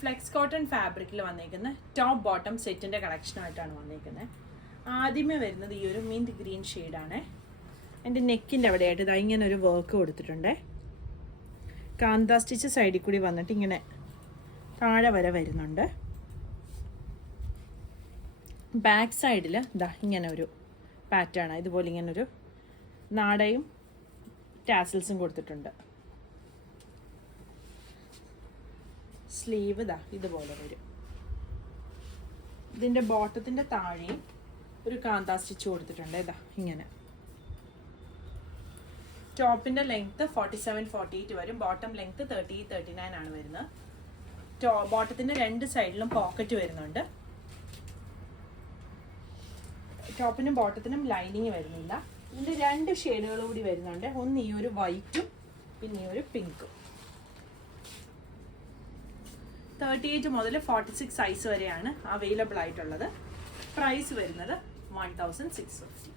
Flex cotton ഫാബ്രിക്കിൽ വന്നിരിക്കുന്ന top bottom സെറ്റിൻ്റെ കളക്ഷനായിട്ടാണ് വന്നിരിക്കുന്നത്. ആദ്യമേ വരുന്നത് ഈ ഒരു മിൻറ്റ് ഗ്രീൻ ഷെയ്ഡാണ്. എൻ്റെ നെക്കിൻ്റെ അവിടെയായിട്ട് ഇതാ ഇങ്ങനെ ഒരു വർക്ക് കൊടുത്തിട്ടുണ്ട്. കാന്ത സ്റ്റിച്ച് സൈഡിൽ കൂടി വന്നിട്ട് ഇങ്ങനെ താഴെ വരെ വരുന്നുണ്ട്. ബാക്ക് സൈഡിൽ ഇതാ ഇങ്ങനെ ഒരു പാറ്റേൺ, ഇതുപോലെ ഇങ്ങനൊരു നാടയും ടാസിൽസും കൊടുത്തിട്ടുണ്ട്. സ്ലീവ് ഇതാ ഇതുപോലെ വരും. ഇതിൻ്റെ ബോട്ടത്തിൻ്റെ താഴെയും ഒരു കാന്ത സ്റ്റിച്ച് കൊടുത്തിട്ടുണ്ട്. ഇതാ ഇങ്ങനെ. ടോപ്പിൻ്റെ ലെങ്ത്ത് 47-48 വരും. ബോട്ടം ലെങ്ത്ത് 30-39 ആണ് വരുന്നത്. ബോട്ടത്തിൻ്റെ രണ്ട് സൈഡിലും പോക്കറ്റ് വരുന്നുണ്ട്. ടോപ്പിനും ബോട്ടത്തിനും ലൈനിങ് വരുന്നില്ല. ഇതിൻ്റെ രണ്ട് ഷെയ്ഡുകൾ കൂടി വരുന്നുണ്ട്. ഒന്ന് ഈ ഒരു വൈറ്റും പിന്നെ ഈ ഒരു പിങ്കും. 38 മുതൽ 46 സൈസ് വരെയാണ് അവൈലബിൾ ആയിട്ടുള്ളത്. പ്രൈസ് വരുന്നത് 1650.